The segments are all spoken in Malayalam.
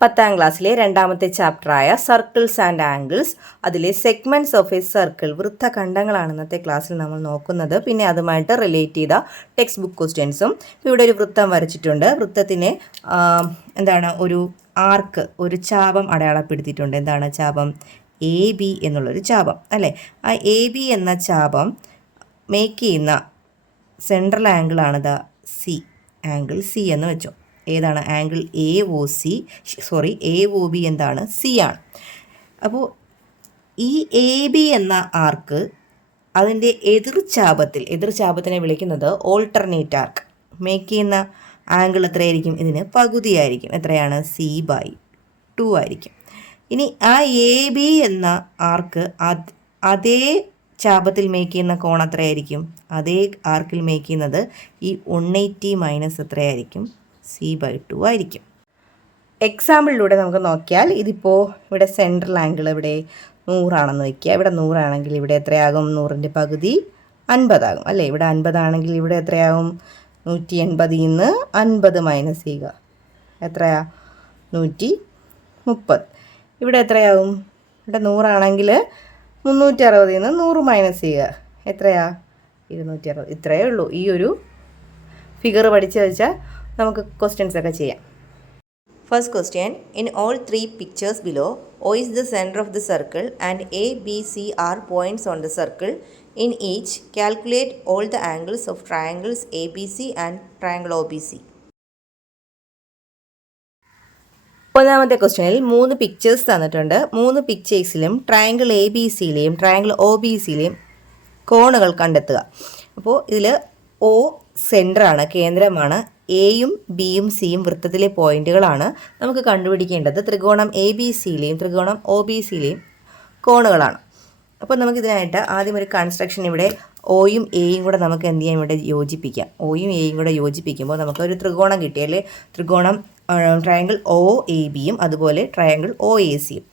10ാം ക്ലാസ്സിലെ രണ്ടാമത്തെ ചാപ്റ്ററായ സർക്കിൾസ് ആൻഡ് ആംഗിൾസ്, അതിലെ സെഗ്മെൻറ്റ്സ് ഓഫ് എ സർക്കിൾ, വൃത്തഖണ്ഡങ്ങളാണ് ഇന്നത്തെ ക്ലാസ്സിൽ നമ്മൾ നോക്കുന്നത്. പിന്നെ അതുമായിട്ട് റിലേറ്റ് ചെയ്ത ടെക്സ്റ്റ് ബുക്ക് ക്വസ്റ്റ്യൻസും. ഇവിടെ ഒരു വൃത്തം വരച്ചിട്ടുണ്ട്. വൃത്തത്തിന് ഒരു ആർക്ക്, ഒരു ചാപം അടയാളപ്പെടുത്തിയിട്ടുണ്ട്. എന്താണ് ചാപം? AB എന്നുള്ളൊരു ചാപം അല്ലേ. ആ AB എന്ന ചാപം മേക്ക് ചെയ്യുന്ന സെൻട്രൽ ആംഗിളാണിത് C, ആംഗിൾ C എന്ന് വെച്ചോ. ഏതാണ്? ആംഗിൾ AOB എന്താണ്? C ആണ്. അപ്പോൾ ഈ AB എന്ന ആർക്ക് അതിൻ്റെ എതിർചാപത്തിനെ വിളിക്കുന്നത് ഓൾട്ടർനേറ്റ് ആർക്ക്. മേക്ക് ചെയ്യുന്ന ആംഗിൾ എത്രയായിരിക്കും? ഇതിന് പകുതിയായിരിക്കും. എത്രയാണ്? C/2 ആയിരിക്കും. ഇനി ആ AB എന്ന ആർക്ക് അതേ ചാപത്തിൽ മേക്ക് ചെയ്യുന്ന കോൺ എത്രയായിരിക്കും? അതേ ആർക്കിൽ മേക്ക് ചെയ്യുന്നത് ഈ 180 മൈനസ് എത്രയായിരിക്കും? C/2 ആയിരിക്കും. എക്സാമ്പിളിലൂടെ നമുക്ക് നോക്കിയാൽ, ഇതിപ്പോൾ ഇവിടെ സെൻട്രൽ ആംഗിൾ ഇവിടെ 100 വയ്ക്കുക. ഇവിടെ 100 ആണെങ്കിൽ ഇവിടെ എത്രയാകും? 100ൻ്റെ പകുതി 50 ആകും അല്ലേ. ഇവിടെ 50 ആണെങ്കിൽ ഇവിടെ എത്രയാകും? 180 നിന്ന് 50 മൈനസ് ചെയ്യുക. എത്രയാ? 130. ഇവിടെ എത്രയാകും? ഇവിടെ 100 ആണെങ്കിൽ 360 നിന്ന് 100 മൈനസ് ചെയ്യുക. എത്രയാ? 260. ഇത്രയേ ഉള്ളൂ. ഈ ഒരു ഫിഗർ പഠിച്ചു വെച്ചാൽ നമുക്ക് ക്വസ്റ്റ്യൻസ് ഒക്കെ ചെയ്യാം. First question, in all 3 pictures below, O is the center of the circle and A, B, C are points on the circle. In each, calculate all the angles of triangles ABC and triangle OBC. ഒന്നാമത്തെ ക്വസ്റ്റ്യനിൽ 3 പിക്ചേഴ്സ് തന്നിട്ടുണ്ട്. 3 പിക്ചേഴ്സിലും ട്രയാങ്കിൾ ABCയിലെയും ട്രയാങ്കിൾ OBCയിലെയും കോണുകൾ കണ്ടെത്തുക. അപ്പോൾ ഇതിൽ O സെൻറ്ററാണ്, കേന്ദ്രമാണ്. എയും ബിയും സിയും വൃത്തത്തിലെ പോയിന്റുകളാണ്. നമുക്ക് കണ്ടുപിടിക്കേണ്ടത് ത്രികോണം ABCയിലെയും ത്രികോണം OBCയിലെയും കോണുകളാണ്. അപ്പോൾ നമുക്കിതിനായിട്ട് ആദ്യം ഒരു കൺസ്ട്രക്ഷൻ, ഇവിടെ ഒയും എയും കൂടെ നമുക്ക് എന്ത് ചെയ്യാം? ഇവിടെ യോജിപ്പിക്കാം. ഒയും എയും കൂടെ യോജിപ്പിക്കുമ്പോൾ നമുക്ക് ഒരു ത്രികോണം കിട്ടിയല്ലേ. ത്രികോണം ട്രയാങ്കിൾ OABയും അതുപോലെ ട്രയാങ്കിൾ OACയും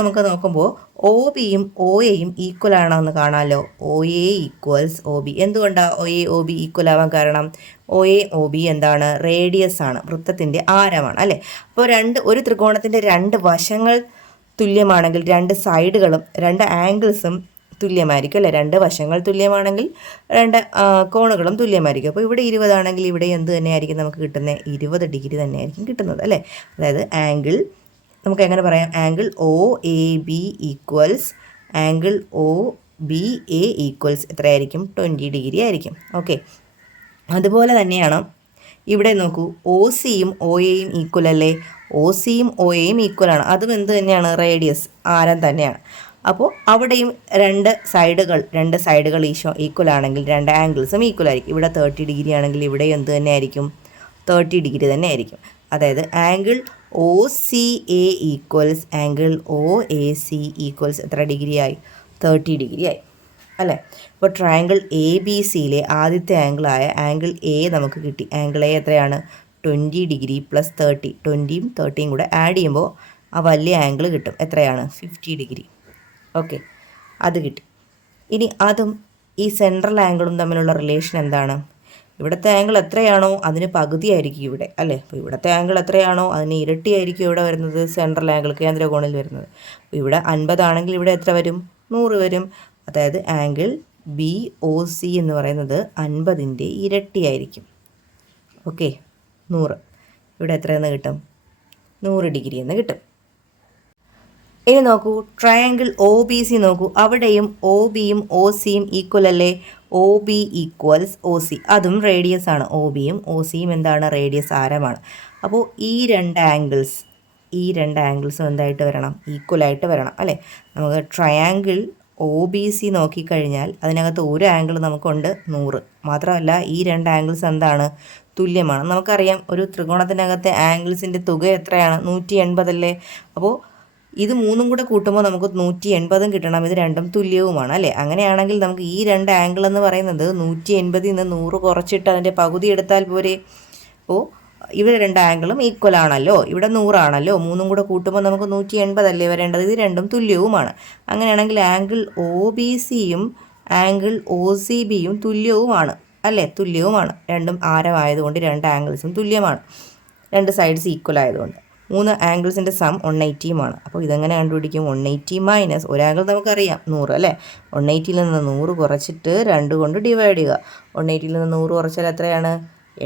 നമുക്ക് നോക്കുമ്പോൾ OBയും OAയും ഈക്വൽ ആണോ എന്ന് കാണാമല്ലോ. OA equals OB. എന്തുകൊണ്ടാണ് OA OB ഈക്വൽ ആവാൻ കാരണം? OA OB എന്താണ്? റേഡിയസ് ആണ്, വൃത്തത്തിൻ്റെ ആരമാണ് അല്ലേ. അപ്പോൾ ഒരു ത്രികോണത്തിൻ്റെ 2 വശങ്ങൾ തുല്യമാണെങ്കിൽ 2 സൈഡുകളും 2 ആംഗിൾസും തുല്യമായിരിക്കും അല്ലേ. 2 വശങ്ങൾ തുല്യമാണെങ്കിൽ 2 കോണുകളും തുല്യമായിരിക്കും. അപ്പോൾ ഇവിടെ 20 ആണെങ്കിൽ ഇവിടെ എന്ത് തന്നെയായിരിക്കും നമുക്ക് കിട്ടുന്നത്? 20 ഡിഗ്രി തന്നെയായിരിക്കും കിട്ടുന്നത് അല്ലേ. അതായത് ആംഗിൾ നമുക്ക് എങ്ങനെ പറയാം? Angle OAB equals angle OBA equals എത്രയായിരിക്കും? 20 ഡിഗ്രി ആയിരിക്കും. ഓക്കെ, അതുപോലെ തന്നെയാണ് ഇവിടെ നോക്കൂ, OCയും OAയും ഈക്വൽ അല്ലേ. OCയും OAയും ഈക്വലാണ്. അതും എന്ത് തന്നെയാണ്? റേഡിയസ്, ആരം തന്നെയാണ്. അപ്പോൾ അവിടെയും 2 സൈഡുകൾ ഈക്വൽ ആണെങ്കിൽ 2 ആംഗിൾസും ഈക്വൽ ആയിരിക്കും. ഇവിടെ 30 ഡിഗ്രി ആണെങ്കിൽ ഇവിടെ എന്ത് തന്നെ ആയിരിക്കും? 30 ഡിഗ്രി തന്നെ ആയിരിക്കും. അതായത് angle OCA equals angle OAC equals എത്ര ഡിഗ്രി ആയി? 30 ഡിഗ്രി ആയി അല്ലേ. അപ്പോൾ ട്രയാങ്കിൾ ABCയിലെ ആദ്യത്തെ ആംഗിളായ ആംഗിൾ A നമുക്ക് കിട്ടി. ആംഗിൾ A എത്രയാണ്? 20 ഡിഗ്രി പ്ലസ് 30. 20യും 30യും കൂടെ ആഡ് ചെയ്യുമ്പോൾ ആ വലിയ ആംഗിൾ കിട്ടും. എത്രയാണ്? 50 ഡിഗ്രി. ഓക്കെ, അത് കിട്ടി. ഇനി അതും ഈ സെൻട്രൽ ആംഗിളും തമ്മിലുള്ള റിലേഷൻ എന്താണ്? ഇവിടുത്തെ ആംഗിൾ എത്രയാണോ അതിന് പകുതിയായിരിക്കും ഇവിടെ അല്ലേ. അപ്പോൾ ഇവിടുത്തെ ആംഗിൾ എത്രയാണോ അതിന് ഇരട്ടിയായിരിക്കും ഇവിടെ വരുന്നത്, സെൻട്രൽ ആംഗിൾ കേന്ദ്രകോണിൽ വരുന്നത്. അപ്പോൾ ഇവിടെ 50 ആണെങ്കിൽ ഇവിടെ എത്ര വരും? 100 വരും. അതായത് ആംഗിൾ BOC എന്ന് പറയുന്നത് 50ൻ്റെ ഇരട്ടിയായിരിക്കും. ഓക്കെ, 100. ഇവിടെ എത്രയെന്ന് കിട്ടും? 100 ഡിഗ്രി എന്ന് കിട്ടും. ഇനി നോക്കൂ, ട്രയാങ്കിൾ OBC നോക്കൂ. അവിടെയും OBയും OCയും ഈക്വൽ അല്ലേ. OB ഈക്വൽസ് OC, അതും റേഡിയസ് ആണ്. OBയും OCയും എന്താണ്? റേഡിയസ്, ആരമാണ്. അപ്പോൾ ഈ 2 ആംഗിൾസും എന്തായിട്ട് വരണം? ഈക്വലായിട്ട് വരണം അല്ലേ. നമുക്ക് ട്രയാങ്കിൾ OBC നോക്കിക്കഴിഞ്ഞാൽ അതിനകത്ത് ഒരു ആംഗിൾ നമുക്കുണ്ട് 100. മാത്രമല്ല ഈ 2 ആംഗിൾസ് എന്താണ്? തുല്യമാണ്. നമുക്കറിയാം ഒരു ത്രികോണത്തിനകത്തെ ആംഗിൾസിൻ്റെ തുക എത്രയാണ്? 180 അല്ലേ. അപ്പോൾ ഇത് 3ഉം കൂടെ കൂട്ടുമ്പോൾ നമുക്ക് 180 കിട്ടണം. ഇത് രണ്ടും തുല്യവുമാണ് അല്ലേ. അങ്ങനെയാണെങ്കിൽ നമുക്ക് ഈ 2 ആംഗിൾ എന്ന് പറയുന്നത് 180 നിന്ന് 100 കുറച്ചിട്ട് അതിൻ്റെ പകുതി എടുത്താൽ പോരെ. അപ്പോൾ ഇവിടെ 2 ആംഗിളും ഈക്വൽ ആണല്ലോ. ഇവിടെ 100 ആണല്ലോ. 3ഉം കൂടെ കൂട്ടുമ്പോൾ നമുക്ക് 180 അല്ലേ വരേണ്ടത്. ഇത് രണ്ടും തുല്യവുമാണ്. അങ്ങനെയാണെങ്കിൽ ആംഗിൾ OBCയും ആംഗിൾ OCBയും തുല്യവുമാണ് അല്ലേ. തുല്യവുമാണ്. രണ്ടും ആരമായതുകൊണ്ട് 2 ആംഗിൾസും തുല്യമാണ്. 2 സൈഡ്സ് ഈക്വൽ ആയതുകൊണ്ട്. മൂന്ന് ആംഗിൾസിൻ്റെ സം 180യുമാണ്. അപ്പോൾ ഇതെങ്ങനെ കണ്ടുപിടിക്കും? 180 മൈനസ് ഒരു ആംഗിൾ നമുക്കറിയാം 100 അല്ലേ. 180യിൽ നിന്ന് 100 കുറച്ചിട്ട് 2 കൊണ്ട് ഡിവൈഡ് ചെയ്യുക. 180യിൽ നിന്ന് 100 കുറച്ചാൽ എത്രയാണ്?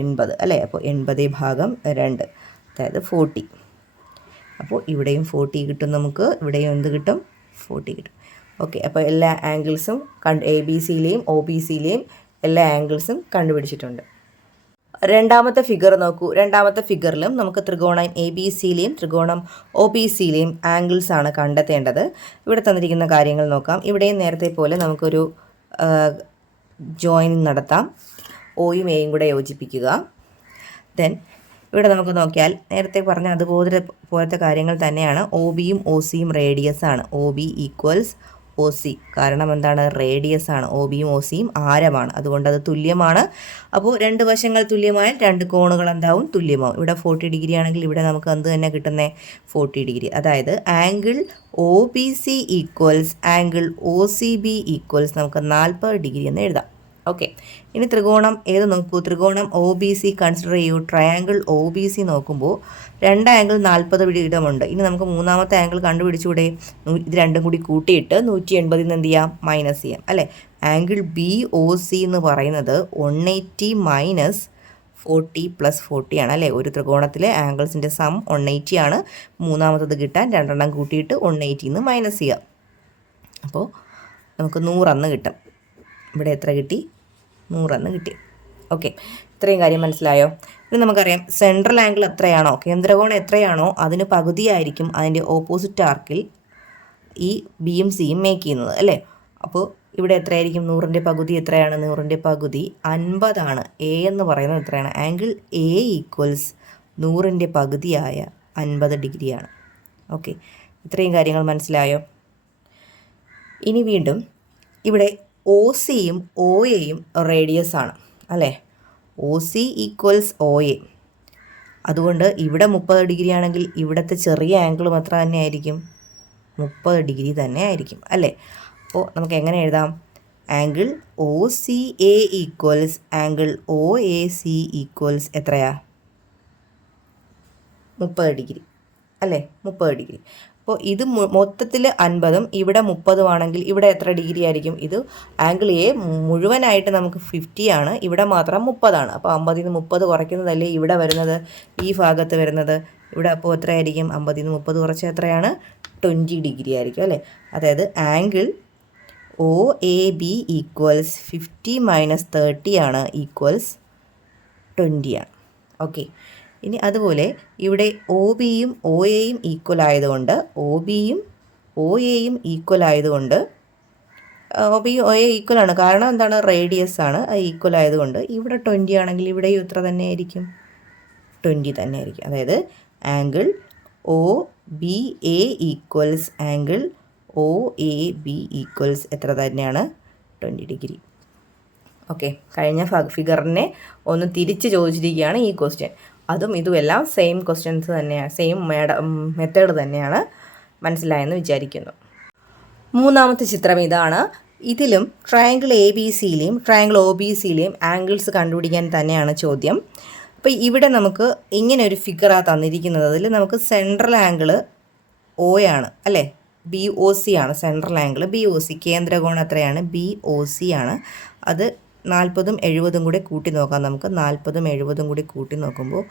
80 അല്ലേ. അപ്പോൾ 80/2 അതായത് 40. അപ്പോൾ ഇവിടെയും 40 കിട്ടും നമുക്ക്, ഇവിടെയും എന്ത് കിട്ടും? 40 കിട്ടും. ഓക്കെ, അപ്പോൾ എല്ലാ ആംഗിൾസും എ ബി സിയിലെയും ഒ ബി സിയിലെയും എല്ലാ ആംഗിൾസും കണ്ടുപിടിച്ചിട്ടുണ്ട്. രണ്ടാമത്തെ ഫിഗർ നോക്കൂ. രണ്ടാമത്തെ ഫിഗറിലും നമുക്ക് ത്രികോണം എ ബി സിയിലെയും ത്രികോണം ഒ ബി സിയിലെയും ആംഗിൾസ് ആണ് കണ്ടെത്തേണ്ടത്. ഇവിടെ തന്നിരിക്കുന്ന കാര്യങ്ങൾ നോക്കാം. ഇവിടെയും നേരത്തെ പോലെ നമുക്കൊരു ജോയിനിങ് നടത്താം. ഒയും എയും കൂടെ യോജിപ്പിക്കുക. ദെൻ ഇവിടെ നമുക്ക് നോക്കിയാൽ നേരത്തെ പറഞ്ഞ പോലത്തെ കാര്യങ്ങൾ തന്നെയാണ്. ഒ ബിയും ഒ സിയും റേഡിയസ് ആണ്. O B equals O C. കാരണം എന്താണ്? റേഡിയസ് ആണ്. ഒ ബിയും ഒ സിയും ആരമാണ്, അതുകൊണ്ട് അത് തുല്യമാണ്. അപ്പോൾ രണ്ട് വശങ്ങൾ തുല്യമായാൽ രണ്ട് കോണുകൾ എന്താവും? തുല്യമാവും. ഇവിടെ 40 ഡിഗ്രി ആണെങ്കിൽ ഇവിടെ നമുക്ക് എന്ത് തന്നെ കിട്ടുന്നത്? 40 ഡിഗ്രി. അതായത് angle O B C equals angle O C B equals നമുക്ക് 40 ഡിഗ്രി എന്ന് എഴുതാം. ഓക്കെ, ഇനി ത്രികോണം ഏത് നോക്കൂ? ത്രികോണം ഒ ബി സി കൺസിഡർ ചെയ്യൂ. ട്രയാങ്കിൾ ഒ ബി സി നോക്കുമ്പോൾ രണ്ട് ആംഗിൾ 40 വീതമുണ്ട്. ഇനി നമുക്ക് മൂന്നാമത്തെ ആംഗിൾ കണ്ടുപിടിച്ചുകൂടെ? ഇത് രണ്ടും കൂടി കൂട്ടിയിട്ട് 180 എന്ത് ചെയ്യാം? മൈനസ് ചെയ്യാം അല്ലേ. ആംഗിൾ ബി ഒ സി എന്ന് പറയുന്നത് 180 മൈനസ് 40 പ്ലസ് 40 ആണ് അല്ലേ. ഒരു ത്രികോണത്തിലെ ആംഗിൾസിൻ്റെ സം 180 ആണ്. മൂന്നാമത്തത് കിട്ടാൻ രണ്ടെണ്ണം കൂട്ടിയിട്ട് 180 മൈനസ് ചെയ്യാം. അപ്പോൾ നമുക്ക് 100 കിട്ടും. ഇവിടെ എത്ര കിട്ടി? 100 കിട്ടി. ഓക്കെ, ഇത്രയും കാര്യം മനസ്സിലായോ? ഇനി നമുക്കറിയാം സെൻട്രൽ ആംഗിൾ എത്രയാണോ, കേന്ദ്രകോണം എത്രയാണോ അതിന് പകുതിയായിരിക്കും അതിൻ്റെ ഓപ്പോസിറ്റ് ആർക്കിൽ ഈ ബിയും സിയും മേക്ക് ചെയ്യുന്നത് അല്ലേ. അപ്പോൾ ഇവിടെ എത്രയായിരിക്കും? 100ൻ്റെ പകുതി എത്രയാണ്? 100ൻ്റെ പകുതി 50 ആണ്. എ എന്ന് പറയുന്നത് എത്രയാണ്? ആംഗിൾ എ ഈക്വൽസ് 100ൻ്റെ പകുതിയായ 50 ഡിഗ്രിയാണ്. ഓക്കെ, ഇത്രയും കാര്യങ്ങൾ മനസ്സിലായോ? ഇനി വീണ്ടും ഇവിടെ ഒ സിയും ഒ എയും റേഡിയസ് ആണ് അല്ലേ. O C equals O A. അതുകൊണ്ട് ഇവിടെ 30 ഡിഗ്രി ആണെങ്കിൽ ഇവിടുത്തെ ചെറിയ ആംഗിളും എത്ര തന്നെ ആയിരിക്കും? 30 ഡിഗ്രി തന്നെ ആയിരിക്കും അല്ലേ. അപ്പോൾ നമുക്ക് എങ്ങനെ എഴുതാം? Angle O C A equals angle O A C equals എത്രയാ? 30 ഡിഗ്രി അല്ലേ. 30 ഡിഗ്രി. അപ്പോൾ ഇത് മൊത്തത്തിൽ 50ഉം ഇവിടെ 30ഉം ആണെങ്കിൽ ഇവിടെ എത്ര ഡിഗ്രി ആയിരിക്കും? ഇത് ആംഗിൾ എ മുഴുവനായിട്ട് നമുക്ക് 50 ആണ്, ഇവിടെ മാത്രം 30 ആണ്. അപ്പോൾ 50ൽ നിന്ന് 30 കുറയ്ക്കുന്നതല്ലേ ഇവിടെ വരുന്നത്, ഈ ഭാഗത്ത് വരുന്നത്. ഇവിടെ അപ്പോൾ എത്രയായിരിക്കും? 50ൽ നിന്ന് 30 കുറച്ച് എത്രയാണ്? 20 ഡിഗ്രി ആയിരിക്കും അല്ലേ. അതായത് angle O A B equals 50 minus 30 ആണ്, ഈക്വൽസ് 20 ആണ്. ഓക്കെ, ഇനി അതുപോലെ ഇവിടെ ഒ ബിയും ഒ എയും ഈക്വൽ ആയതുകൊണ്ട് ഒ ബിയും ഒ എയും ഈക്വൽ ആയതുകൊണ്ട് O B O A equal ആണ്. കാരണം എന്താണ്? റേഡിയസ് ആണ്. അത് ഈക്വൽ ആയതുകൊണ്ട് ഇവിടെ 20 ആണെങ്കിൽ ഇവിടെയും എത്ര തന്നെ ആയിരിക്കും? 20 തന്നെ ആയിരിക്കും. അതായത് angle O B A equals angle O A B equals എത്ര തന്നെയാണ്? 20 ഡിഗ്രി. ഓക്കെ, കഴിഞ്ഞ ഫിഗറിനെ ഒന്ന് തിരിച്ച് ചോദിച്ചിരിക്കുകയാണ് ഈ ക്വസ്റ്റ്യൻ. അതും ഇതുമെല്ലാം സെയിം ക്വസ്റ്റ്യൻസ് തന്നെയാണ്, സെയിം മെത്തേഡ് തന്നെയാണ്. മനസ്സിലായെന്ന് വിചാരിക്കുന്നു. മൂന്നാമത്തെ ചിത്രം ഇതാണ്. ഇതിലും ട്രയാങ്കിൾ എ ബി സിയിലെയും ട്രയാങ്കിൾ ഒ ബി സിയിലെയും ആംഗിൾസ് കണ്ടുപിടിക്കാൻ തന്നെയാണ് ചോദ്യം. അപ്പോൾ ഇവിടെ നമുക്ക് ഇങ്ങനെ ഒരു ഫിഗറാണ് തന്നിരിക്കുന്നത്. അതിൽ നമുക്ക് സെൻട്രൽ ആംഗിൾ ഒ ആണ് അല്ലേ, ബി ഒ സി ആണ് central angle B O C. കേന്ദ്രകോണം എത്രയാണ്? ബി ഒ സി ആണ്. അത് 40ഉം 70ഉം കൂടെ കൂട്ടി നോക്കാം നമുക്ക്. 40ഉം 70ഉം കൂടി കൂട്ടി നോക്കുമ്പോൾ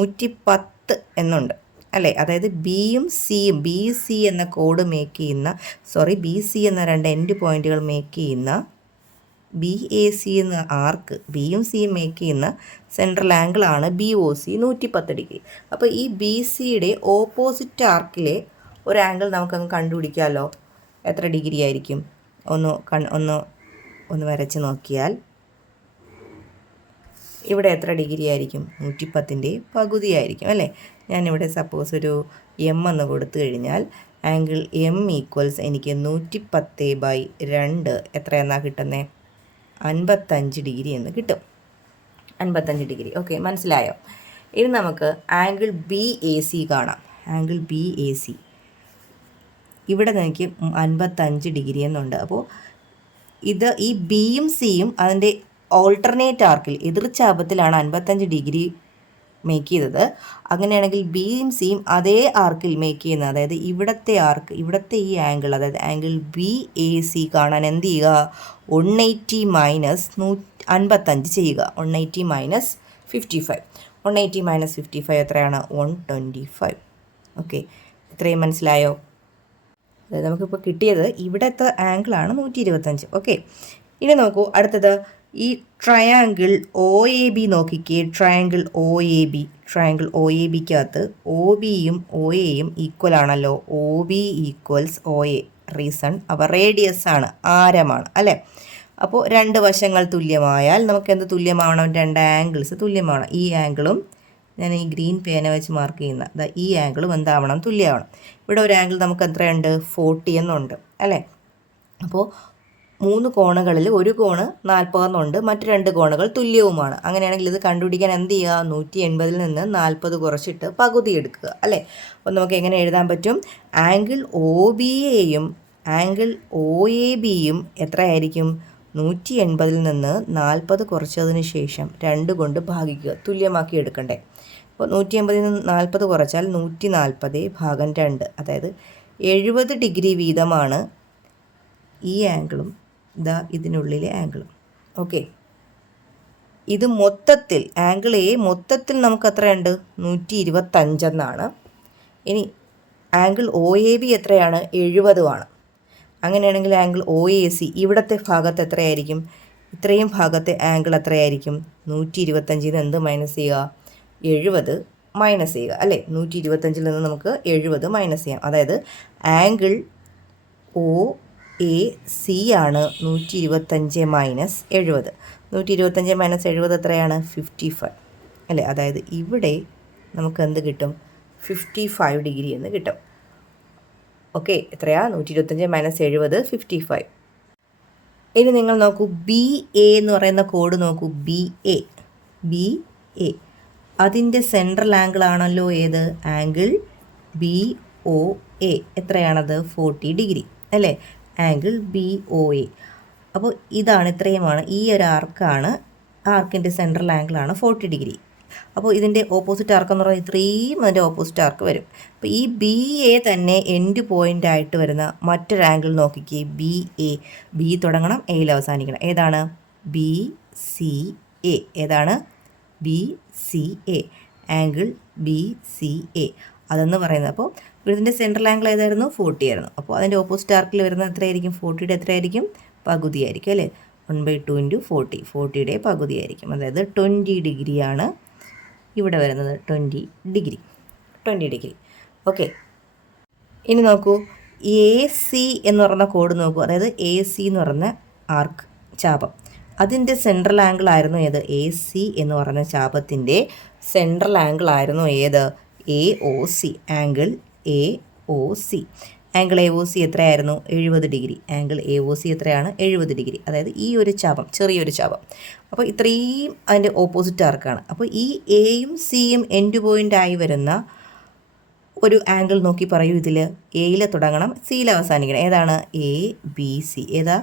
110 എന്നുണ്ട് അല്ലേ. അതായത് ബിയും സിയും, ബി സി എന്ന കോഡ് മേക്ക് ചെയ്യുന്ന ബി സി എന്ന രണ്ട് എൻഡ് പോയിന്റുകൾ മേക്ക് ചെയ്യുന്ന ബി എ സി എന്ന ആർക്ക് ബിയും സിയും മേക്ക് ചെയ്യുന്ന സെൻട്രൽ ആംഗിളാണ് ബി ഒ സി 110 ഡിഗ്രി. അപ്പോൾ ഈ ബി സിയുടെ ഓപ്പോസിറ്റ് ആർക്കിലെ ഒരു ആംഗിൾ നമുക്കങ്ങ് കണ്ടുപിടിക്കാമല്ലോ. എത്ര ഡിഗ്രി ആയിരിക്കും? ഒന്ന് വരച്ച് നോക്കിയാൽ ഇവിടെ എത്ര ഡിഗ്രി ആയിരിക്കും? 110ൻ്റെ പകുതിയായിരിക്കും അല്ലേ. ഞാനിവിടെ സപ്പോസ് ഒരു എം എന്ന് കൊടുത്തു കഴിഞ്ഞാൽ ആംഗിൾ എം ഈക്വൽസ് എനിക്ക് 110/2 എത്രയെന്നാണ് കിട്ടുന്നത്? 55 ഡിഗ്രി എന്ന് കിട്ടും. 55 ഡിഗ്രി. ഓക്കെ, മനസ്സിലായോ? ഇനി നമുക്ക് ആംഗിൾ ബി എ സി കാണാം. ആംഗിൾ ബി എ സി ഇവിടെ എനിക്ക് 55 ഡിഗ്രി എന്നുണ്ട്. അപ്പോൾ ഈ ബിയും സിയും അതിൻ്റെ ഓൾട്ടർനേറ്റ് ആർക്കിൽ എതിർചാപത്തിലാണ് 55 ഡിഗ്രി മേക്ക് ചെയ്തത്. അങ്ങനെയാണെങ്കിൽ ബിയും സിയും അതേ ആർക്കിൽ മേക്ക് ചെയ്യുന്നത്, അതായത് ഇവിടുത്തെ ആർക്ക്, ഇവിടുത്തെ ഈ ആംഗിൾ, അതായത് ആംഗിൾ ബി എ സി കാണാൻ എന്ത് ചെയ്യുക, 180 മൈനസ് 55 ചെയ്യുക. 180 മൈനസ് 55, 180 മൈനസ് 55 എത്രയാണ്? 125. ഓക്കെ, ഇത്രയും മനസ്സിലായോ? അതായത് നമുക്കിപ്പോൾ കിട്ടിയത് ഇവിടുത്തെ ആംഗിളാണ് 125. ഓക്കെ, ഇനി നോക്കൂ അടുത്തത് ഈ ട്രയാങ്കിൾ ഒ എ ബി നോക്കിക്കേ. ട്രയാങ്കിൾ ഒ എ ബിക്കകത്ത് ഒ ബിയും ഒ എയും ഈക്വൽ ആണല്ലോ. O B equals O A. Reason അവ റേഡിയസ് ആണ്, ആരമാണ് അല്ലേ. അപ്പോൾ രണ്ട് വശങ്ങൾ തുല്യമായാൽ നമുക്ക് എന്ത് തുല്യമാവണം? രണ്ട് ആംഗിൾസ് തുല്യമാവണം. ഈ ആംഗിളും ഞാൻ ഈ ഗ്രീൻ പേന വെച്ച് മാർക്ക് ചെയ്യുന്ന ഈ ആംഗിളും എന്താവണം? തുല്യമാവണം. ഇവിടെ ഒരു ആംഗിൾ നമുക്ക് എത്രയുണ്ട്? 40 എന്നുണ്ട് അല്ലേ. അപ്പോൾ 3 കോണുകളിൽ ഒരു കോണ് 40 എന്നുണ്ട്, മറ്റ് 2 കോണുകൾ തുല്യവുമാണ്. അങ്ങനെയാണെങ്കിൽ ഇത് കണ്ടുപിടിക്കാൻ എന്ത് ചെയ്യുക? 180 നിന്ന് 40 കുറച്ചിട്ട് പകുതി എടുക്കുക അല്ലേ. അപ്പോൾ നമുക്ക് എങ്ങനെ എഴുതാൻ പറ്റും? ആംഗിൾ ഒ ബി എയും ആംഗിൾ ഒ എ ബിയും എത്രയായിരിക്കും? 180 നിന്ന് 40 കുറച്ചതിന് ശേഷം 2 കൊണ്ട് ഭാഗിക്കുക, തുല്യമാക്കി എടുക്കണ്ടേ. അപ്പോൾ 180 നിന്ന് 40 കുറച്ചാൽ 140 ഭാഗം 2, അതായത് 70 ഡിഗ്രി വീതമാണ് ഈ ആംഗിളും ഇതിനുള്ളിലെ ആംഗിളും. ഓക്കെ, ഇത് മൊത്തത്തിൽ ആംഗിൾ എ മൊത്തത്തിൽ നമുക്ക് എത്രയുണ്ട്? 125 എന്നാണ്. ഇനി ആംഗിൾ ഒ എ ബി എത്രയാണ്? 70 ആണ്. അങ്ങനെയാണെങ്കിൽ ആംഗിൾ ഒ എ സി ഇവിടുത്തെ ഭാഗത്ത് എത്രയായിരിക്കും? ഇത്രയും ഭാഗത്തെ ആംഗിൾ എത്രയായിരിക്കും? 125 എന്ത് മൈനസ് ചെയ്യുക? 70 മൈനസ് ചെയ്യുക അല്ലേ. 125 നിന്ന് നമുക്ക് 70 മൈനസ് ചെയ്യാം. അതായത് ആംഗിൾ ഒ എ സി ആണ് 125 മൈനസ് 70. 125 മൈനസ് 70 എത്രയാണ്? 55 അല്ലേ. അതായത് ഇവിടെ നമുക്ക് എന്ത് കിട്ടും? 55 ഡിഗ്രി എന്ന് കിട്ടും. ഓക്കെ, എത്രയാ? 125 മൈനസ് 70, 55. ഇനി നിങ്ങൾ നോക്കൂ, ബി എ എന്ന് പറയുന്ന കോഡ് നോക്കൂ. ബി എ അതിൻ്റെ സെൻട്രൽ ആംഗിൾ ആണല്ലോ ഏത്? Angle B O A. എത്രയാണത്? 40 ഡിഗ്രി അല്ലേ. Angle B O A. അപ്പോൾ ഇതാണ്, ഇത്രയുമാണ് ഈ ഒരു ആർക്കാണ്. ആർക്കിൻ്റെ സെൻട്രൽ ആംഗിളാണ് 40 ഡിഗ്രി. അപ്പോൾ ഇതിൻ്റെ ഓപ്പോസിറ്റ് ആർക്ക് എന്ന് പറഞ്ഞാൽ ഇത്രയും അതിൻ്റെ ഓപ്പോസിറ്റ് ആർക്ക് വരും. അപ്പോൾ ഈ ബി എ തന്നെ എൻഡ് പോയിൻ്റ് ആയിട്ട് വരുന്ന മറ്റൊരു ആംഗിൾ നോക്കിക്കേ. B A. ബി തുടങ്ങണം, എയിൽ അവസാനിക്കണം. ഏതാണ്? B C A. ഏതാണ്? B C A. Angle B C A അതെന്ന് പറയുന്നത്. അപ്പോൾ ഇതിൻ്റെ സെൻട്രൽ ആംഗിൾ ഏതായിരുന്നു? 40 ആയിരുന്നു. അപ്പോൾ അതിൻ്റെ ഓപ്പോസിറ്റ് ആർക്കിൽ വരുന്നത് എത്രയായിരിക്കും? 40യുടെ എത്രയായിരിക്കും? പകുതിയായിരിക്കും അല്ലേ. 1/2 ഇൻറ്റു 40, 40യുടെ പകുതിയായിരിക്കും. അതായത് 20 ഡിഗ്രിയാണ് ഇവിടെ വരുന്നത്. 20 ഡിഗ്രി. ഓക്കെ, ഇനി നോക്കൂ, എ സി എന്ന് പറയുന്ന കോഡ് നോക്കൂ. അതായത് എ സി എന്ന് പറയുന്ന ആർക്ക്, ചാപം, അതിൻ്റെ സെൻട്രൽ ആംഗിൾ ആയിരുന്നു ഏത്? എ സി എന്ന് പറയുന്ന ചാപത്തിൻ്റെ സെൻട്രൽ ആംഗിൾ ആയിരുന്നു ഏത്? A O C. Angle A O C. Angle A O C എത്രയായിരുന്നു? 70 degree. Angle A O C എത്രയാണ്? 70 ഡിഗ്രി. അതായത് ഈ ഒരു ചാപം, ചെറിയൊരു ചാപം. അപ്പോൾ ഇത്രയും അതിൻ്റെ ഓപ്പോസിറ്റ് ആർക്കാണ്. അപ്പോൾ ഈ എയും സിയും എൻഡ് പോയിൻ്റ് ആയി വരുന്ന ഒരു ആംഗിൾ നോക്കി പറയൂ. ഇതിൽ എയിൽ തുടങ്ങണം, സിയിൽ അവസാനിക്കണം. ഏതാണ്? A B C. ഏതാ?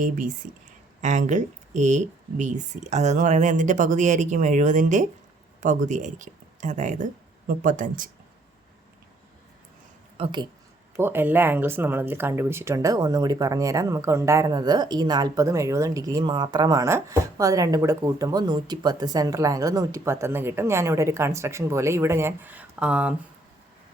A B C. Angle A B C അതെന്ന് പറയുന്നത് എന്തിൻ്റെ പകുതിയായിരിക്കും? 70ൻ്റെ പകുതിയായിരിക്കും, അതായത് 35. ഓക്കെ, അപ്പോൾ എല്ലാ ആംഗിൾസും നമ്മളതിൽ കണ്ടുപിടിച്ചിട്ടുണ്ട്. ഒന്നും കൂടി പറഞ്ഞുതരാം. നമുക്ക് ഉണ്ടായിരുന്നത് ഈ 40ഉം 70ഉം ഡിഗ്രി മാത്രമാണ്. അപ്പോൾ അത് രണ്ടും കൂടെ കൂട്ടുമ്പോൾ 110, സെൻട്രൽ ആംഗിൾ 110 എന്ന് കിട്ടും. ഞാനിവിടെ ഒരു കൺസ്ട്രക്ഷൻ പോലെ ഇവിടെ ഞാൻ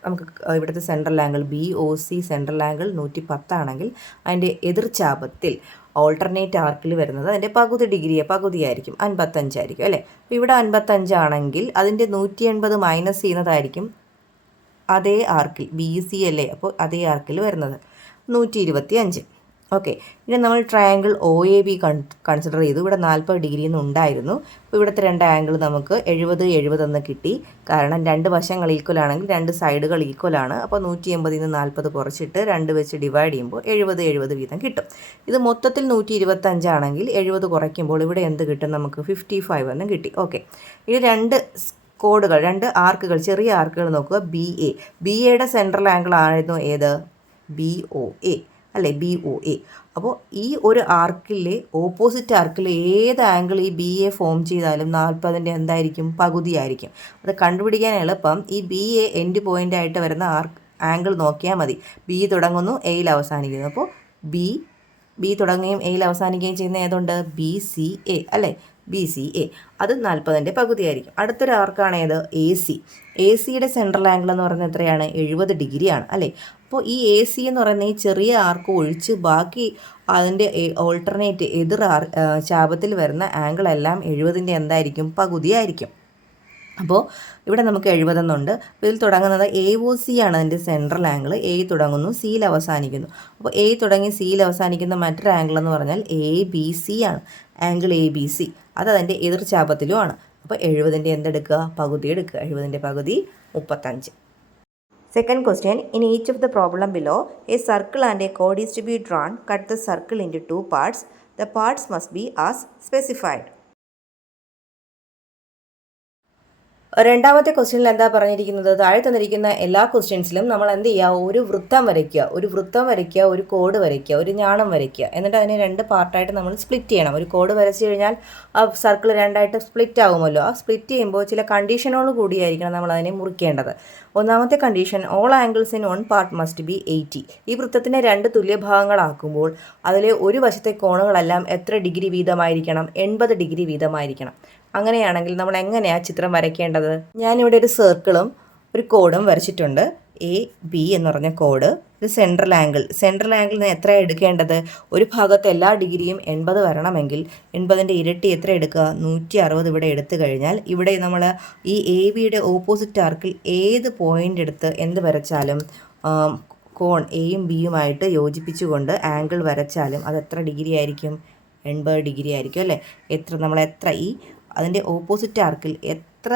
നമുക്ക് ഇവിടുത്തെ central angle B O C central angle 110 ആണെങ്കിൽ അതിൻ്റെ എതിർചാപത്തിൽ ഓൾട്ടർനേറ്റ് ആർക്കിൽ വരുന്നത് അതിൻ്റെ പകുതിയായിരിക്കും, 55 ആയിരിക്കും അല്ലേ. അപ്പോൾ ഇവിടെ 55 ആണെങ്കിൽ അതിൻ്റെ 180 മൈനസ് ചെയ്യുന്നതായിരിക്കും അതേ ആർക്കിൽ, ബി സി അല്ലേ, അപ്പോൾ അതേ ആർക്കിൽ വരുന്നത് 125. ഓക്കെ, ഇനി നമ്മൾ triangle O A B consider ചെയ്തു. ഇവിടെ 40 ഡിഗ്രി എന്നുണ്ടായിരുന്നു. അപ്പോൾ ഇവിടുത്തെ രണ്ട് ആംഗിൾ നമുക്ക് 70 എന്ന് കിട്ടി. കാരണം രണ്ട് വശങ്ങൾ ഈക്വൽ ആണെങ്കിൽ രണ്ട് സൈഡുകൾ ഈക്വൽ ആണ്. അപ്പോൾ 180 നിന്ന് 40 കുറച്ചിട്ട് 2 വെച്ച് ഡിവൈഡ് ചെയ്യുമ്പോൾ 70 വീതം കിട്ടും. ഇത് മൊത്തത്തിൽ 125 ആണെങ്കിൽ 70 കുറയ്ക്കുമ്പോൾ ഇവിടെ എന്ത് കിട്ടും? നമുക്ക് 55 എന്ന് കിട്ടി. ഓക്കെ, ഇനി രണ്ട് കോഡുകൾ, രണ്ട് ആർക്കുകൾ, ചെറിയ ആർക്കുകൾ നോക്കുക. ബി എയുടെ സെൻട്രൽ ആംഗിൾ ആയിരുന്നു ഏത്? ബി ഒ എ അല്ലേ, BOA. അപ്പോൾ ഈ ഒരു ആർക്കിലെ ഓപ്പോസിറ്റ് ആർക്കിൽ ഏത് ആംഗിൾ ഈ BA ഫോം ചെയ്താലും 40ൻ്റെ എന്തായിരിക്കും, പകുതിയായിരിക്കും. അത് കണ്ടുപിടിക്കാൻ എളുപ്പം ഈ BA എൻഡ് പോയിൻ്റ് ആയിട്ട് വരുന്ന ആംഗിൾ നോക്കിയാൽ മതി. B തുടങ്ങുന്നു, Aയിൽ അവസാനിക്കുന്നു. അപ്പോൾ ബി തുടങ്ങുകയും എയിൽ അവസാനിക്കുകയും ചെയ്യുന്ന ഏതുണ്ട്, BCA അല്ലേ, BCA. അത് 40ൻ്റെ പകുതിയായിരിക്കും. അടുത്തൊരു ആർക്കാണ് ഏത്, AC. ACയുടെ സെൻട്രൽ ആംഗിൾ എന്ന് പറയുന്നത് എത്രയാണ്, 70 ഡിഗ്രിയാണ് അല്ലേ. അപ്പോൾ ഈ AC എന്ന് പറയുന്ന ഈ ചെറിയ ആർക്ക് ഒഴിച്ച് ബാക്കി അതിൻ്റെ ഓൾട്ടർനേറ്റ് എതിർ ചാപത്തിൽ വരുന്ന ആംഗിൾ എല്ലാം 70ൻ്റെ എന്തായിരിക്കും, പകുതിയായിരിക്കും. അപ്പോൾ ഇവിടെ നമുക്ക് 70 എന്നുണ്ട്. അപ്പോൾ ഇതിൽ തുടങ്ങുന്നത് AOC ആണ് അതിൻ്റെ സെൻട്രൽ ആംഗിൾ. A തുടങ്ങുന്നു, Cയിൽ അവസാനിക്കുന്നു. അപ്പോൾ A തുടങ്ങി Cയിൽ അവസാനിക്കുന്ന മറ്റൊരു ആംഗിൾ എന്ന് പറഞ്ഞാൽ ABC ആണ്. ആംഗിൾ ABC അത് അതിൻ്റെ എതിർചാപത്തിലുമാണ്. അപ്പോൾ 70ൻ്റെ എന്തെടുക്കുക, പകുതി എടുക്കുക. 70ൻ്റെ പകുതി 35. Second question, in each of the problem below, a circle and a chord is to be drawn. Cut the circle into 2 parts. The parts must be as specified. രണ്ടാമത്തെ ക്വസ്റ്റ്യനിൽ എന്താ പറഞ്ഞിരിക്കുന്നത്, താഴെ തന്നിരിക്കുന്ന എല്ലാ ക്വസ്റ്റ്യൻസിലും നമ്മൾ എന്ത് ചെയ്യുക, ഒരു വൃത്തം വരയ്ക്കുക, ഒരു കോഡ് വരയ്ക്കുക, ഒരു ഞാണം വരയ്ക്കുക. എന്നിട്ട് അതിനെ 2 പാർട്ടായിട്ട് നമ്മൾ സ്പ്ലിറ്റ് ചെയ്യണം. ഒരു കോഡ് വരച്ച് കഴിഞ്ഞാൽ ആ സർക്കിൾ 2ആയിട്ട് സ്പ്ലിറ്റ് ആകുമല്ലോ. ആ സ്പ്ലിറ്റ് ചെയ്യുമ്പോൾ ചില കണ്ടീഷനോട് കൂടിയായിരിക്കണം നമ്മൾ അതിനെ മുറിക്കേണ്ടത്. ഒന്നാമത്തെ condition, all angles in 1 part must B 80. ഈ വൃത്തത്തിനെ 2 തുല്യ ഭാഗങ്ങളാക്കുമ്പോൾ അതിലെ ഒരു വശത്തെ കോണുകളെല്ലാം എത്ര ഡിഗ്രി വീതമായിരിക്കണം, 80 ഡിഗ്രി വീതമായിരിക്കണം. അങ്ങനെയാണെങ്കിൽ നമ്മൾ എങ്ങനെയാണ് ചിത്രം വരയ്ക്കേണ്ടത്? ഞാനിവിടെ ഒരു സർക്കിളും ഒരു കോഡും വരച്ചിട്ടുണ്ട്. AB എന്ന് പറഞ്ഞ കോഡ്, ഒരു സെൻട്രൽ ആംഗിൾ എത്ര എടുക്കേണ്ടത്, ഒരു ഭാഗത്ത് എല്ലാ ഡിഗ്രിയും 80 വരണമെങ്കിൽ 80ൻ്റെ ഇരട്ടി എത്ര എടുക്കുക, 160 ഇവിടെ എടുത്തു കഴിഞ്ഞാൽ ഇവിടെ നമ്മൾ ഈ ABയുടെ ഓപ്പോസിറ്റ് ആർക്കിൽ ഏത് പോയിൻ്റ് എടുത്ത് എന്ത് വരച്ചാലും കോൺ Aയും Bയുമായിട്ട് യോജിപ്പിച്ചുകൊണ്ട് ആംഗിൾ വരച്ചാലും അത് എത്ര ഡിഗ്രി ആയിരിക്കും, 80 ഡിഗ്രി ആയിരിക്കും അല്ലേ. എത്ര ഈ അതിൻ്റെ ഓപ്പോസിറ്റ് ആർക്കിൽ എത്ര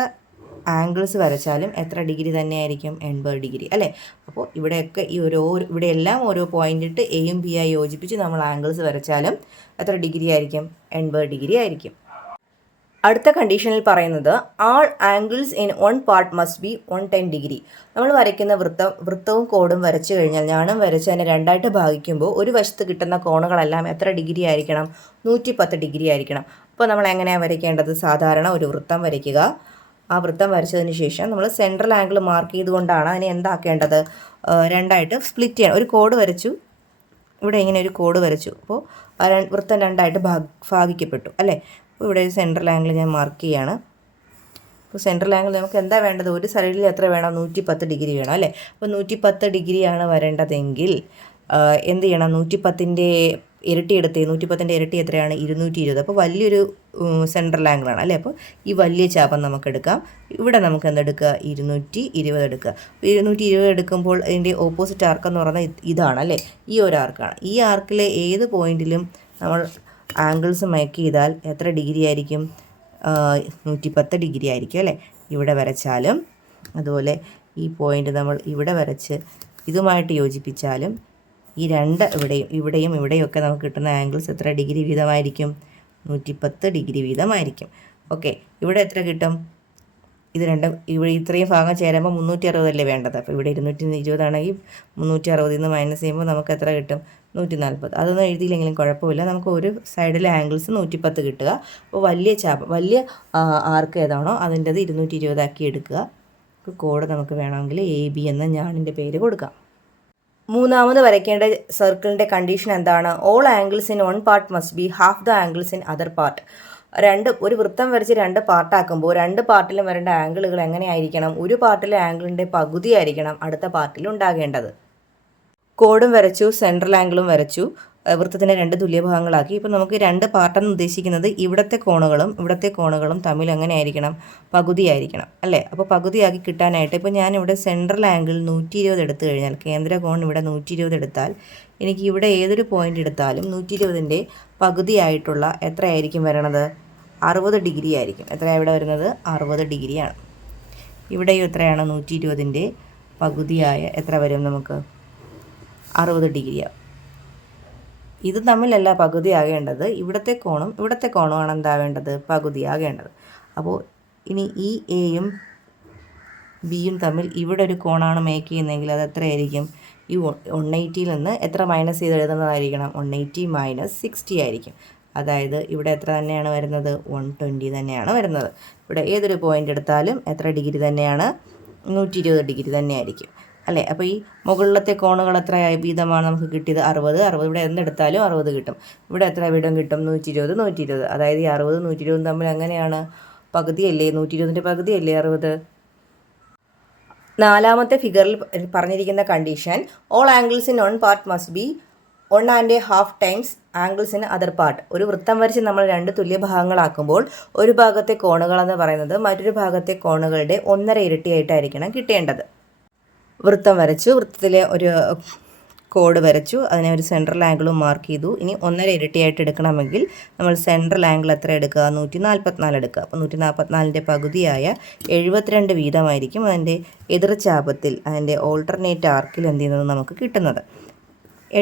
ആംഗിൾസ് വരച്ചാലും എത്ര ഡിഗ്രി തന്നെയായിരിക്കും, 80 ഡിഗ്രി അല്ലേ. അപ്പോൾ ഇവിടെയൊക്കെ ഇവിടെയെല്ലാം ഓരോ പോയിൻ്റ് ഇട്ട് Aയും B ആയി യോജിപ്പിച്ച് നമ്മൾ ആംഗിൾസ് വരച്ചാലും എത്ര ഡിഗ്രി ആയിരിക്കും, 80 ഡിഗ്രി ആയിരിക്കും. അടുത്ത കണ്ടീഷനിൽ പറയുന്നത്, all angles in 1 part must be 110 degree. നമ്മൾ വരയ്ക്കുന്ന വൃത്തവും കോഡും വരച്ചു കഴിഞ്ഞാൽ ഞാനും വരച്ച് അതിനെ 2ആയിട്ട് ഭാഗിക്കുമ്പോൾ ഒരു വശത്ത് കിട്ടുന്ന കോണുകളെല്ലാം എത്ര ഡിഗ്രി ആയിരിക്കണം, 110 ഡിഗ്രി ആയിരിക്കണം. അപ്പോൾ നമ്മൾ എങ്ങനെയാണ് വരയ്ക്കേണ്ടത്, സാധാരണ ഒരു വൃത്തം വരയ്ക്കുക. ആ വൃത്തം വരച്ചതിന് ശേഷം നമ്മൾ സെൻട്രൽ ആംഗിൾ മാർക്ക് ചെയ്തുകൊണ്ടാണ് അതിനെ എന്താക്കേണ്ടത്, 2ആയിട്ട് സ്പ്ലിറ്റ് ചെയ്യണം. ഒരു കോഡ് വരച്ചു, ഇവിടെ ഇങ്ങനെ ഒരു കോഡ് വരച്ചു. അപ്പോൾ വൃത്തം 2ആയിട്ട് ഭാഗിക്കപ്പെട്ടു അല്ലേ. അപ്പോൾ ഇവിടെ ഒരു സെൻട്രൽ ആംഗിൾ ഞാൻ മാർക്ക് ചെയ്യാണ്. അപ്പോൾ സെൻട്രൽ ആംഗിൾ നമുക്ക് എന്താ വേണ്ടത്, ഒരു സൈഡിൽ എത്ര വേണം, 110 ഡിഗ്രി വേണം അല്ലേ. അപ്പോൾ 110 ഡിഗ്രിയാണ് വരേണ്ടതെങ്കിൽ എന്ത് ചെയ്യണം, 110ൻ്റെ ഇരട്ടി എടുത്ത് 110ൻ്റെ ഇരട്ടി എത്രയാണ്, 220. അപ്പോൾ വലിയൊരു സെൻട്രൽ ആംഗിളാണ് അല്ലേ. അപ്പോൾ ഈ വലിയ ചാപം നമുക്ക് എടുക്കാം. ഇവിടെ നമുക്ക് എന്തെടുക്കുക, 220 എടുക്കുക. 220 എടുക്കുമ്പോൾ അതിൻ്റെ ഓപ്പോസിറ്റ് ആർക്ക് എന്ന് പറയുന്നത് ഇതാണ് അല്ലേ, ഈ ഒരു ആർക്കാണ്. ഈ ആർക്കിലെ ഏത് പോയിന്റിലും നമ്മൾ ആംഗിൾസ് മേക്ക് ചെയ്താൽ എത്ര ഡിഗ്രി ആയിരിക്കും, 110 ഡിഗ്രി ആയിരിക്കും അല്ലേ. ഇവിടെ വരച്ചാലും അതുപോലെ ഈ പോയിന്റ് നമ്മൾ ഇവിടെ വരച്ച് ഇതുമായിട്ട് യോജിപ്പിച്ചാലും ഈ 2 ഇവിടെയും ഒക്കെ നമുക്ക് കിട്ടുന്ന ആംഗിൾസ് എത്ര ഡിഗ്രി വീതമായിരിക്കും, 110 ഡിഗ്രി വീതമായിരിക്കും. ഓക്കെ, ഇവിടെ എത്ര കിട്ടും, ഇത് രണ്ടും ഇവിടെ ഇത്രയും ഭാഗം ചേരുമ്പോൾ 360 അല്ലേ വേണ്ടത്. അപ്പോൾ ഇവിടെ 220 ആണെങ്കിൽ 360 നിന്ന് മൈനസ് ചെയ്യുമ്പോൾ നമുക്ക് എത്ര കിട്ടും, 140. അതൊന്നും എഴുതിയില്ലെങ്കിലും കുഴപ്പമില്ല. നമുക്ക് ഒരു സൈഡിലെ ആംഗിൾസ് 110 കിട്ടുക. അപ്പോൾ വലിയ ആർക്ക് ഏതാണോ അതിൻ്റെത് 220 ആക്കി എടുക്കുക. കോഡ് നമുക്ക് വേണമെങ്കിൽ AB എന്ന ഞാനിൻ്റെ പേര് കൊടുക്കാം. മൂന്നാമത് വരയ്ക്കേണ്ട സർക്കിളിൻ്റെ കണ്ടീഷൻ എന്താണ്, all angles in 1 part must B half the angles in other part. ഒരു വൃത്തം വരച്ച് 2 പാർട്ടാക്കുമ്പോൾ 2 പാർട്ടിലും വരേണ്ട ആംഗിളുകൾ എങ്ങനെയായിരിക്കണം, ഒരു പാർട്ടിലെ ആംഗിളിൻ്റെ പകുതി ആയിരിക്കണം അടുത്ത പാർട്ടിൽ ഉണ്ടാകേണ്ടത്. കോഡും വരച്ചു, സെൻട്രൽ ആംഗിളും വരച്ചു, വൃത്തത്തിനെ 2 തുല്യ ഭാഗങ്ങളാക്കി. ഇപ്പോൾ നമുക്ക് 2 പാർട്ടെന്ന് ഉദ്ദേശിക്കുന്നത് ഇവിടുത്തെ കോണുകളും തമ്മിൽ എങ്ങനെയായിരിക്കണം, പകുതിയായിരിക്കണം അല്ലേ. അപ്പോൾ പകുതിയാക്കി കിട്ടാനായിട്ട് ഇപ്പോൾ ഞാനിവിടെ സെൻട്രൽ ആംഗിൾ 120 എടുത്തു കഴിഞ്ഞാൽ, കേന്ദ്ര കോൺ ഇവിടെ 120 എടുത്താൽ എനിക്ക് ഇവിടെ ഏതൊരു പോയിൻ്റ് എടുത്താലും 120ൻ്റെ പകുതിയായിട്ടുള്ള എത്രയായിരിക്കും വരണത്, 60 ഡിഗ്രി ആയിരിക്കും. എത്രയാണ് ഇവിടെ വരുന്നത്, 60 ഡിഗ്രിയാണ്. ഇവിടെയും എത്രയാണ്, 120ൻ്റെ പകുതിയായ എത്ര വരും നമുക്ക്, 60 ഡിഗ്രിയാണ്. ഇത് തമ്മിലല്ല പകുതിയാകേണ്ടത്, ഇവിടുത്തെ കോണുമാണ് എന്താവേണ്ടത്, പകുതിയാകേണ്ടത്. അപ്പോൾ ഇനി ഈ Aയും ബിയും തമ്മിൽ ഇവിടെ ഒരു കോണാണ് മേക്ക് ചെയ്യുന്നതെങ്കിൽ അത് എത്രയായിരിക്കും? ഈ 180 നിന്ന് എത്ര മൈനസ് ചെയ്ത് എഴുതുന്നതായിരിക്കണം? 180 മൈനസ് 60 ആയിരിക്കും. അതായത് ഇവിടെ എത്ര തന്നെയാണ് വരുന്നത്? 120 തന്നെയാണ് വരുന്നത്. ഇവിടെ ഏതൊരു പോയിൻ്റ് എടുത്താലും എത്ര ഡിഗ്രി തന്നെയാണ്? 120 ഡിഗ്രി തന്നെയായിരിക്കും അല്ലേ? അപ്പോൾ ഈ മുകളിലത്തെ കോണുകൾ എത്ര വീതമാണ് നമുക്ക് കിട്ടിയത്? 60. ഇവിടെ എന്തെടുത്താലും 60 കിട്ടും. ഇവിടെ എത്ര വീതം കിട്ടും? 120. അതായത് ഈ 60 120 തമ്മിൽ എങ്ങനെയാണ്? പകുതിയല്ലേ? 120ൻ്റെ പകുതിയല്ലേ 60? നാലാമത്തെ ഫിഗറിൽ പറഞ്ഞിരിക്കുന്ന condition all angles in one part must B 1.5 times angles in other part. ഒരു വൃത്തം വരച്ച് നമ്മൾ 2 തുല്യ ഭാഗങ്ങളാക്കുമ്പോൾ ഒരു ഭാഗത്തെ കോണുകളെന്ന് പറയുന്നത് മറ്റൊരു ഭാഗത്തെ കോണുകളുടെ 1.5 ഇരട്ടിയായിട്ടായിരിക്കണം കിട്ടേണ്ടത്. വൃത്തം വരച്ചു, വൃത്തത്തിലെ ഒരു കോഡ് വരച്ചു, അതിനെ ഒരു സെൻട്രൽ ആംഗിളും മാർക്ക് ചെയ്തു. ഇനി 1.5 ഇരട്ടിയായിട്ട് എടുക്കണമെങ്കിൽ നമ്മൾ സെൻട്രൽ ആംഗിൾ എത്ര എടുക്കുക? 144 എടുക്കുക. അപ്പോൾ 144ൻ്റെ പകുതിയായ 72 വീതമായിരിക്കും അതിൻ്റെ എതിർചാപത്തിൽ, അതിൻ്റെ ഓൾട്ടർനേറ്റ് ആർക്കിൽ എന്ത് ചെയ്യുന്നത് നമുക്ക് കിട്ടുന്നത്?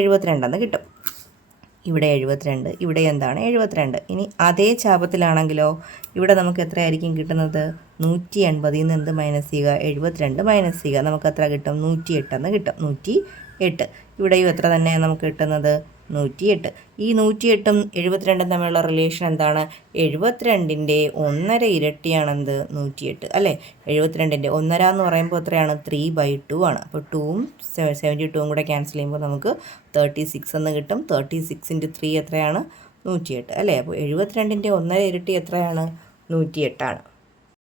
72 കിട്ടും. ഇവിടെ 72, ഇവിടെ എന്താണ്? 72. ഇനി അതേ ചാപത്തിലാണെങ്കിലോ ഇവിടെ നമുക്ക് എത്രയായിരിക്കും കിട്ടുന്നത്? 180 നിന്ന് എന്ത് മൈനസ് ചെയ്യുക? 72 മൈനസ് ചെയ്യുക. നമുക്ക് എത്ര കിട്ടും? 108 കിട്ടും. 108. ഇവിടെയും എത്ര തന്നെയാണ് നമുക്ക് കിട്ടുന്നത്? 108. ഈ 108ഉം 72ഉം തമ്മിലുള്ള റിലേഷൻ എന്താണ്? 72ൻ്റെ 1.5 ഇരട്ടിയാണെന്ത്? 108 അല്ലേ? 72ൻ്റെ 1.5 എന്ന് പറയുമ്പോൾ എത്രയാണ്? 3/2 ആണ്. അപ്പോൾ 2ഉം 72ഉം കൂടെ ക്യാൻസൽ ചെയ്യുമ്പോൾ നമുക്ക് 36 എന്ന് കിട്ടും. 36 × 3 എത്രയാണ്? 108 അല്ലേ? അപ്പോൾ 72ൻ്റെ 1.5 ഇരട്ടി എത്രയാണ്? 108 ആണ്.